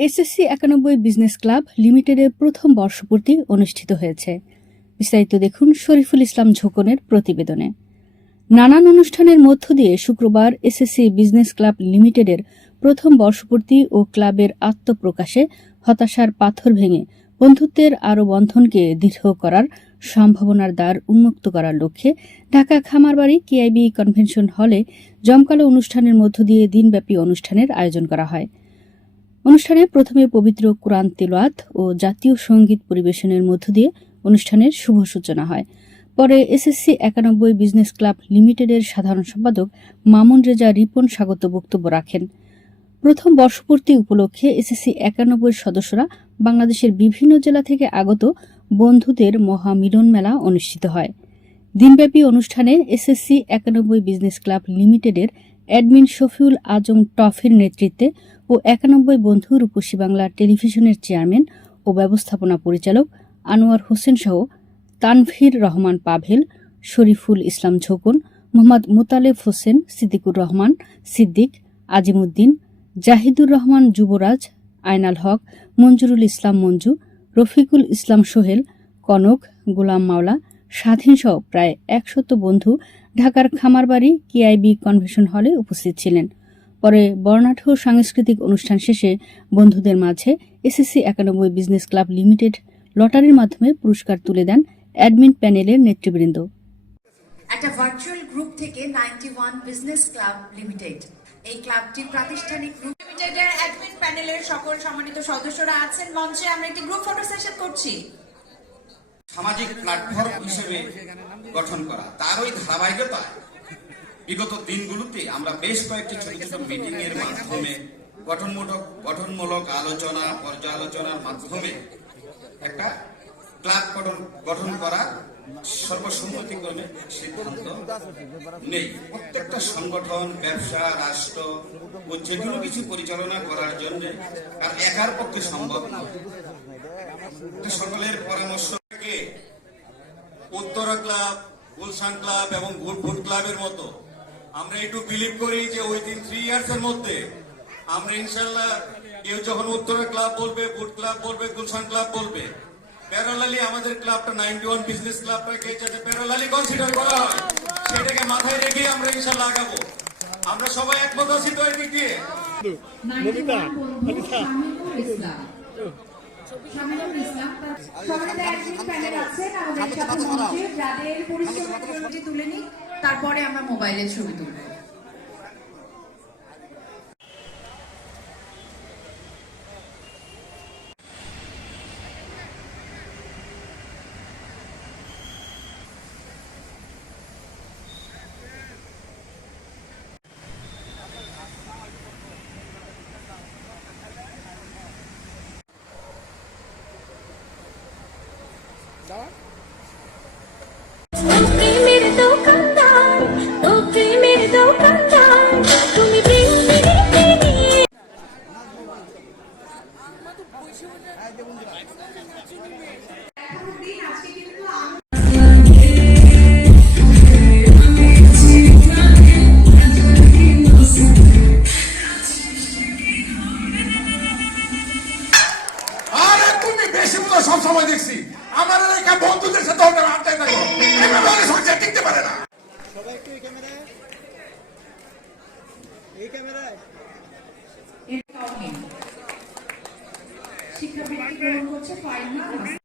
SSC একানব্বই business club লিমিটেডের প্রথম বর্ষপূর্তি অনুষ্ঠিত হয়েছে। বিস্তারিত দেখুন শরীফুল ইসলাম ঝোকনের প্রতিবেদনে। নানান অনুষ্ঠানের মধ্য দিয়ে শুক্রবার এসএসসি বিজনেস ক্লাব লিমিটেডের প্রথম বর্ষপূর্তি ও ক্লাবের আত্মপ্রকাশে হতাশার পাথর ভেঙে বন্ধুত্বের আরও বন্ধনকে দৃঢ় করার সম্ভাবনার দ্বার উন্মুক্ত করার লক্ষ্যে ঢাকা খামারবাড়ি কেআইবি কনভেনশন হলে জমকালো অনুষ্ঠানের মধ্য দিয়ে দিনব্যাপী অনুষ্ঠানের আয়োজন করা হয়। অনুষ্ঠানে প্রথমে পবিত্র কোরআন তেলোয়াত ও জাতীয় সংগীত পরিবেশনের মধ্য দিয়ে অনুষ্ঠানের শুভ সূচনা হয়। পরে এসএসসি একানব্বই বিজনেস ক্লাব লিমিটেডের সাধারণ সম্পাদক মামুন রেজা রিপন স্বাগত বক্তব্য রাখেন। প্রথম বর্ষপূর্তি উপলক্ষে এসএসসি একানব্বই সদস্যরা বাংলাদেশের বিভিন্ন জেলা থেকে আগত বন্ধুদের মহা মিলন মেলা অনুষ্ঠিত হয়। দিনব্যাপী অনুষ্ঠানে এসএসসি একানব্বই বিজনেস ক্লাব লিমিটেডের অ্যাডমিন শফিউল আজম টফের নেতৃত্বে ও একানব্বই বন্ধু রূপসী বাংলা টেলিভিশনের চেয়ারম্যান ও ব্যবস্থাপনা পরিচালক আনোয়ার হোসেন সহ তানভীর রহমান পাভেল, শরীফুল ইসলাম ঝোকন, মোহাম্মদ মোতালেব হোসেন, সিদ্দিকুর রহমান, সিদ্দিক, আজিমুদ্দিন, জাহিদুর রহমান যুবরাজ, আয়নাল হক, মঞ্জুরুল ইসলাম মঞ্জু, রফিকুল ইসলাম সোহেল, কনক, গোলাম মাওলা, স্বাধীন সহ প্রায় একশত বন্ধু ঢাকার খামারবাড়ি কেআইবি কনভেনশন হলে উপস্থিত ছিলেন। পরে বর্ণাঢ্য সাংস্কৃতিক অনুষ্ঠান শেষে বন্ধুদের মাঝে এসএসসি একানব্বই বিজনেস ক্লাব লিমিটেড লটারির মাধ্যমে পুরস্কার তুলে দেন অ্যাডমিন প্যানেলের নেতৃবৃন্দ। একটা ভার্চুয়াল গ্রুপ থেকে ninety one business club limited এই ক্লাবটি প্রাতিষ্ঠানিক রূপ লিমিটেডের অ্যাডমিন প্যানেলের সকল সম্মানিত সদস্যরা আছেন। মঞ্চে আমরা একটি গ্রুপ ফটো সেশন করছি। সামাজিক প্ল্যাটফর্ম হিসেবে গঠন করা তারই ধারাবাহিকতায় বিগত দিনগুলোতে আমরা বেশ কয়েকটি ছোট ছোট মিটিং এর মাধ্যমে গঠনমূলক গঠনমূলক আলোচনা, পর্যালোচনার মাধ্যমে একটা ক্লাব গঠন গঠন করা সর্বসম্মতিক্রমে সিদ্ধান্ত নেই। প্রত্যেকটা সংগঠন, ব্যবসা, রাষ্ট্র ও যে কোনো কিছু পরিচালনা করার জন্য আর একার পক্ষে সম্ভব নয় সকলের পরামর্শ থেকে উত্তরা ক্লাব, গুলশান ক্লাব এবং গুড ক্লাবের মতো আমরা একটু বিলিভ করি যে উইদিন থ্রি ইয়ার্স এর মধ্যে আমরা ইনশাল্লাহ কেউ যখন উত্তরের ক্লাব বলবে বুট ক্লাব বলবে গুলশান ক্লাব বলবে প্যারালালি আমাদের ক্লাবটা নাইনটি ওয়ান বিজনেস ক্লাবটাকে যাতে প্যারালালি কনসিডার করা হয় সেটাকে মাথায় রেখে আমরা ইনশাল্লাহ আগাবো। আমরা সবাই একমত আছি তো এদিক দিয়ে? সম্মানিত অ্যাডমিন প্যানেল আছেন আমাদের সাথে যাদের পরিশ্রমের তুলে নিই। তারপরে আমরা মোবাইলের ছবি তুলব। ও সব সময় দেখছি? আমার এলাকা বন্ধুদের সাথে ওটা আড্ডায় থাকো এভাবে সংসার টিকতে পারে না। শিক্ষাবৃত্তি গ্রহণ করছে? ফাইনাল